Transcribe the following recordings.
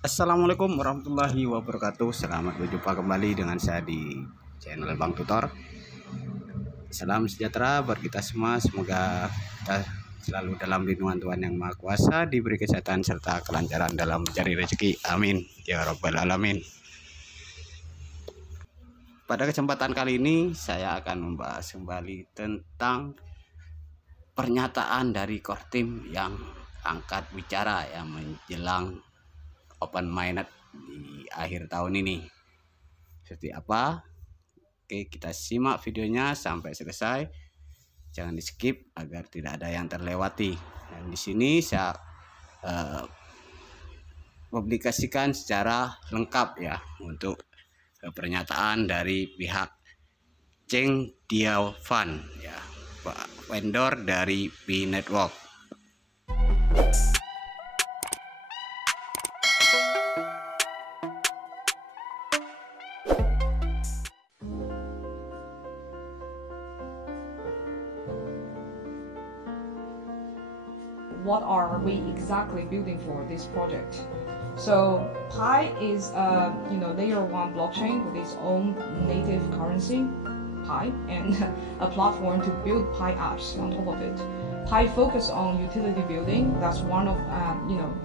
Assalamualaikum warahmatullahi wabarakatuh. Selamat berjumpa kembali dengan saya di Channel Bang Tutor. Salam sejahtera buat kita semua. Semoga kita selalu dalam lindungan Tuhan Yang Maha Kuasa, diberi kesehatan serta kelancaran dalam mencari rezeki. Amin ya rabbal alamin. Pada kesempatan kali ini saya akan membahas kembali tentang pernyataan dari core team yang angkat bicara yang menjelang open Mainnet di akhir tahun ini. Seperti apa? Oke, kita simak videonya sampai selesai. Jangan di skip agar tidak ada yang terlewati. Dan di sini saya publikasikan secara lengkap ya untuk pernyataan dari pihak Chengdiao Fund ya, vendor dari B Network. What are we exactly building for this project? So Pi is layer 1 blockchain with its own native currency, Pi, and a platform to build Pi apps on top of it. Pi focus on utility building. That's one of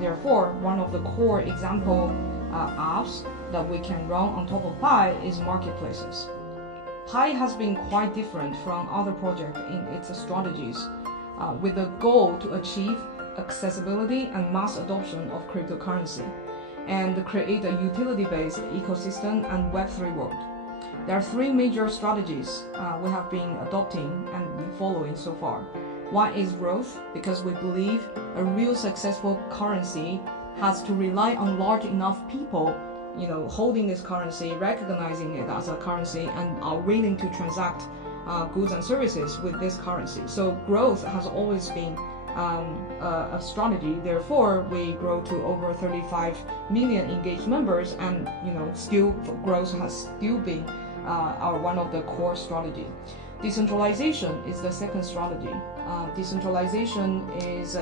therefore one of the core example apps that we can run on top of Pi is marketplaces. Pi has been quite different from other projects in its strategies, with the goal to achieve accessibility and mass adoption of cryptocurrency and create a utility-based ecosystem and Web3 world. There are three major strategies we have been adopting and been following so far. One is growth, because we believe a real successful currency has to rely on large enough people holding this currency, recognizing it as a currency, and are willing to transact goods and services with this currency. So growth has always been a strategy. Therefore, we grow to over 35 million engaged members, and still growth has still been our one of the core strategy. Decentralization is the second strategy. Decentralization is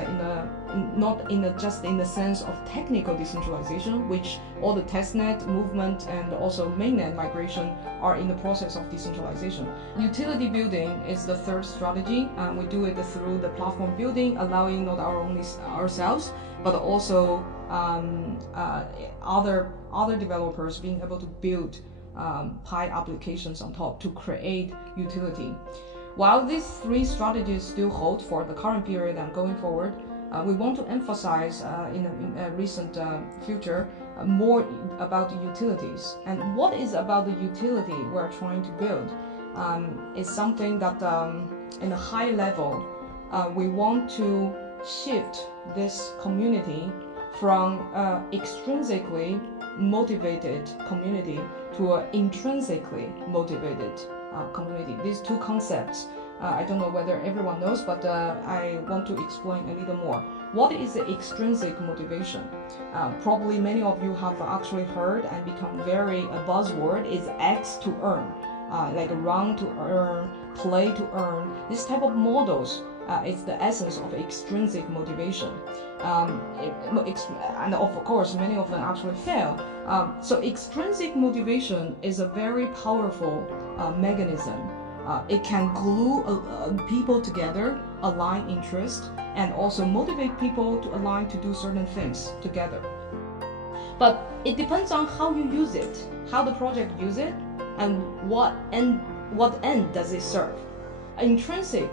not just in the sense of technical decentralization, which all the testnet movement and also mainnet migration are in the process of decentralization. Utility building is the third strategy. We do it through the platform building, allowing not only ourselves but also other developers being able to build Pi applications on top to create utility. While these three strategies still hold for the current period and going forward, we want to emphasize in a recent future more about the utilities. And what is about the utility we're trying to build is something that in a high level, we want to shift this community from extrinsically motivated community to an intrinsically motivated community. These two concepts, I don't know whether everyone knows, but I want to explain a little more. What is the extrinsic motivation? Probably many of you have actually heard and become very a buzzword is X to earn, like run to earn, play to earn. This type of models is the essence of extrinsic motivation. And of course, many of them actually fail. So extrinsic motivation is a very powerful mechanism. It can glue people together, align interest, and also motivate people to align to do certain things together. But it depends on how you use it, how the project use it, and what end does it serve. Intrinsic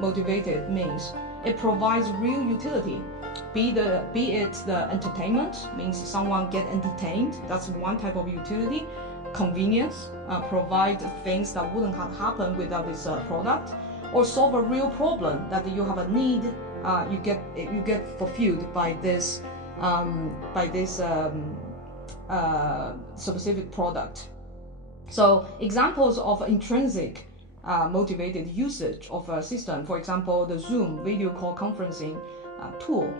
motivated means it provides real utility. Be it the entertainment, means someone get entertained, that's one type of utility. Convenience, provide things that wouldn't have happened without this product, or solve a real problem that you have a need, you get fulfilled by this specific product. So examples of intrinsic motivated usage of a system, for example, the Zoom video call conferencing tool.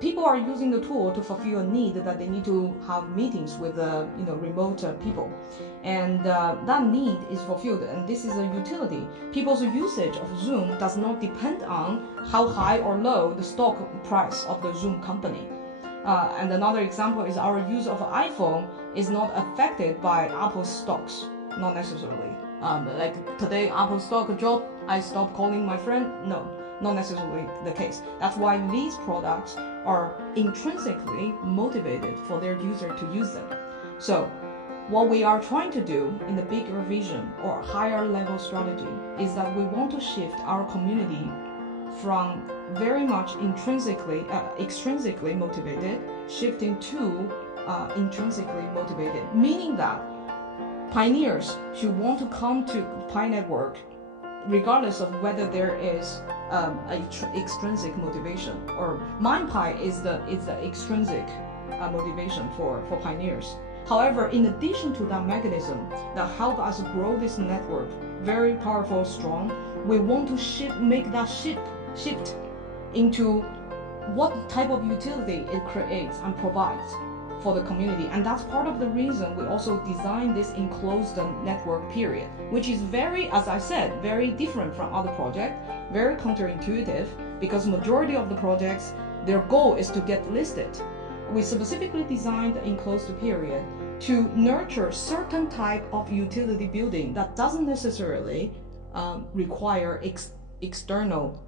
People are using the tool to fulfill a need that they need to have meetings with remote people, and that need is fulfilled, and this is a utility. People's usage of Zoom does not depend on how high or low the stock price of the Zoom company. And another example is our use of iPhone is not affected by Apple stocks, not necessarily. Like today Apple stock dropped, I stopped calling my friend. No, not necessarily the case. That's why these products are intrinsically motivated for their user to use them. So what we are trying to do in the bigger vision or higher level strategy is that we want to shift our community from very much extrinsically motivated, shifting to intrinsically motivated, meaning that pioneers should want to come to Pi Network regardless of whether there is extrinsic motivation, or MindPi is the extrinsic motivation for pioneers. However, in addition to that mechanism that help us grow this network very powerful, strong, we want to make that shift into what type of utility it creates and provides for the community. And that's part of the reason we also designed this enclosed network period, which is very, as I said, very different from other projects, very counterintuitive, because majority of the projects, their goal is to get listed. We specifically designed the enclosed period to nurture certain type of utility building that doesn't necessarily require external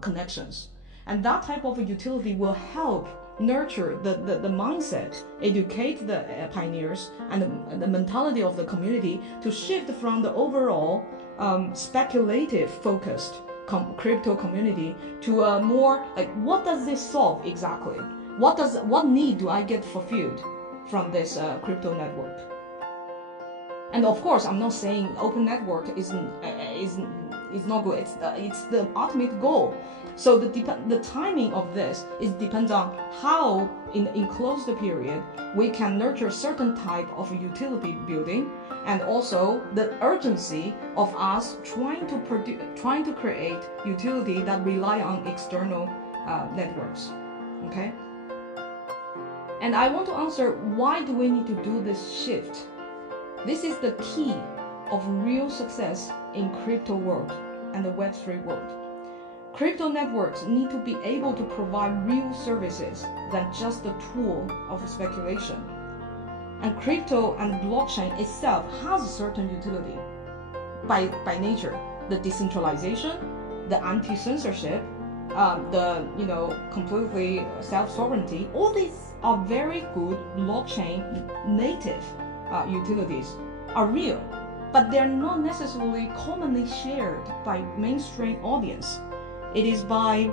connections. And that type of utility will help nurture the mindset, educate the pioneers and the mentality of the community to shift from the overall speculative focused crypto community to a more like, what does this solve exactly? What need do I get fulfilled from this crypto network? And of course, I'm not saying open network is not good. It's the ultimate goal. So the timing of this depends on how, in the enclosed period, we can nurture certain type of utility building, and also the urgency of us trying to create utility that rely on external networks. Okay. And I want to answer, why do we need to do this shift? This is the key of real success in crypto world and the Web3 world. Crypto networks need to be able to provide real services than just a tool of speculation. And crypto and blockchain itself has a certain utility by nature. The decentralization, the anti-censorship, the completely self-sovereignty, all these are very good blockchain native utilities, are real, but they're not necessarily commonly shared by mainstream audience. It is by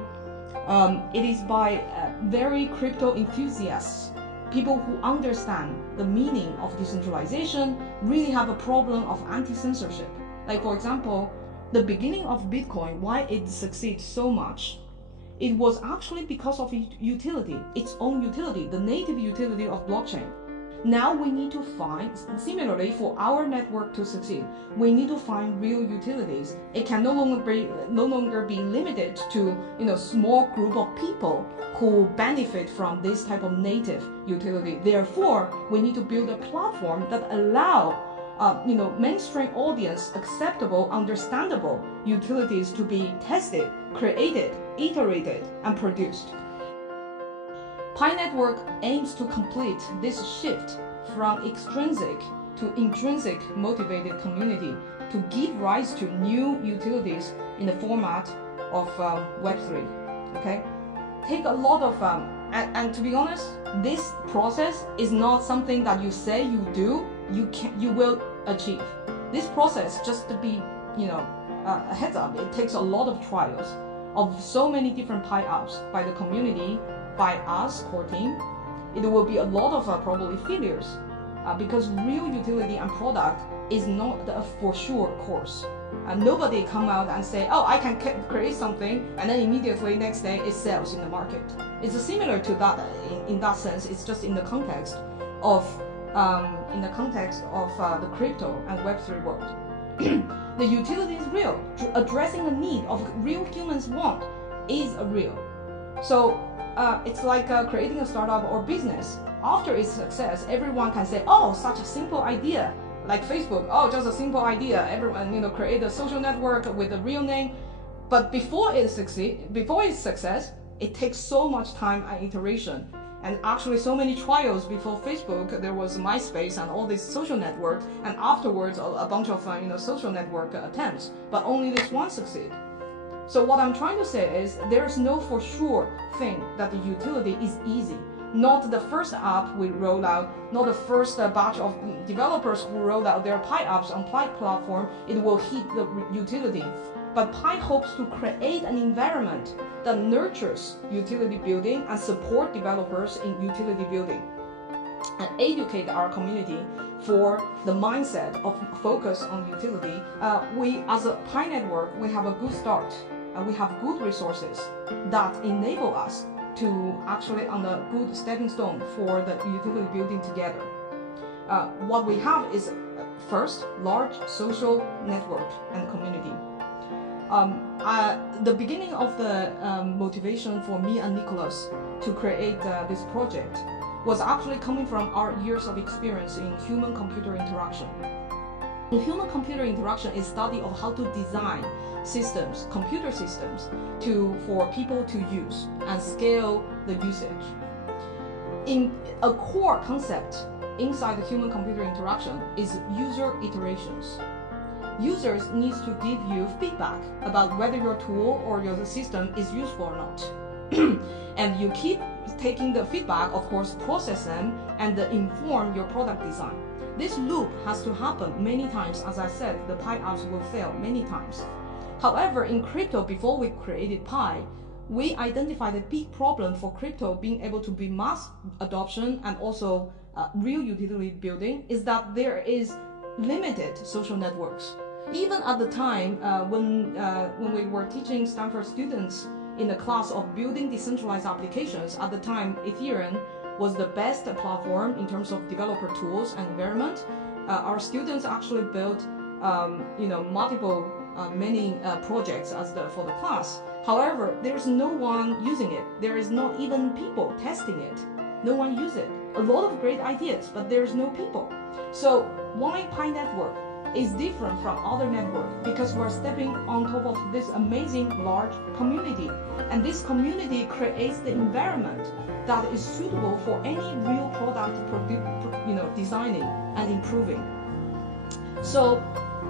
very crypto enthusiasts, people who understand the meaning of decentralization, really have a problem of anti-censorship. Like for example, the beginning of Bitcoin, why it succeeds so much, it was actually because of utility, its own utility, the native utility of blockchain. Now we need to find, similarly for our network to succeed, we need to find real utilities. It can no longer be limited to small group of people who benefit from this type of native utility. Therefore, we need to build a platform that allow mainstream audience acceptable, understandable utilities to be tested, created, iterated, and produced. Pi Network aims to complete this shift from extrinsic to intrinsic motivated community to give rise to new utilities in the format of Web3. Okay, take a lot of and to be honest, this process is not something that you say you do, you will achieve. This process, just to be a heads up, it takes a lot of trials of so many different tie-ups by the community, by us, core team. It will be a lot of probably failures because real utility and product is not a for sure course. Nobody come out and say, oh, I can create something, and then immediately next day it sells in the market. It's similar to that in that sense. It's just in the context of the crypto and Web3 world. The utility is real. Addressing the need of real humans want is real. So it's like creating a startup or business. After its success, everyone can say, oh, such a simple idea. Like Facebook, oh, just a simple idea. Everyone, create a social network with a real name. But before its success, it takes so much time and iteration. And actually, so many trials before Facebook. There was MySpace and all these social network, and afterwards a bunch of social network attempts. But only this one succeed. So what I'm trying to say is there is no for sure thing that the utility is easy. Not the first app we roll out, not the first batch of developers who rolled out their Pi apps on Pi platform, it will hit the utility. But Pi hopes to create an environment that nurtures utility building and support developers in utility building, and educate our community for the mindset of focus on utility. We, as a Pi network, we have a good start, and we have good resources that enable us to actually on a good stepping stone for the utility building together. What we have is first, large social network and community. The beginning of the motivation for me and Nicholas to create this project was actually coming from our years of experience in human-computer interaction. Human-computer interaction is study of how to design systems, computer systems, for people to use and scale the usage. In a core concept inside the human-computer interaction is user iterations. Users need to give you feedback about whether your tool or your system is useful or not. And you keep taking the feedback, of course, process them and inform your product design. This loop has to happen many times. As I said, the Pi apps will fail many times. However, in crypto, before we created Pi, we identified a big problem for crypto being able to be mass adoption and also real utility building is that there is limited social networks. Even at the time when we were teaching Stanford students in the class of building decentralized applications, at the time Ethereum was the best platform in terms of developer tools and environment. Our students actually built multiple many projects for the class. However, there is no one using it. There is not even people testing it. No one uses it. A lot of great ideas, but there is no people. So why Pi network is different from other networks? Because we're stepping on top of this amazing large community, and this community creates the environment that is suitable for any real product designing and improving. So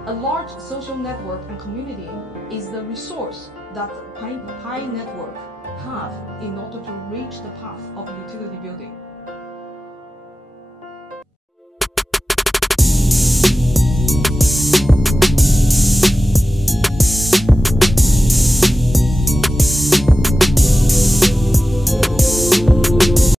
a large social network and community is the resource that Pi network have in order to reach the path of utility building.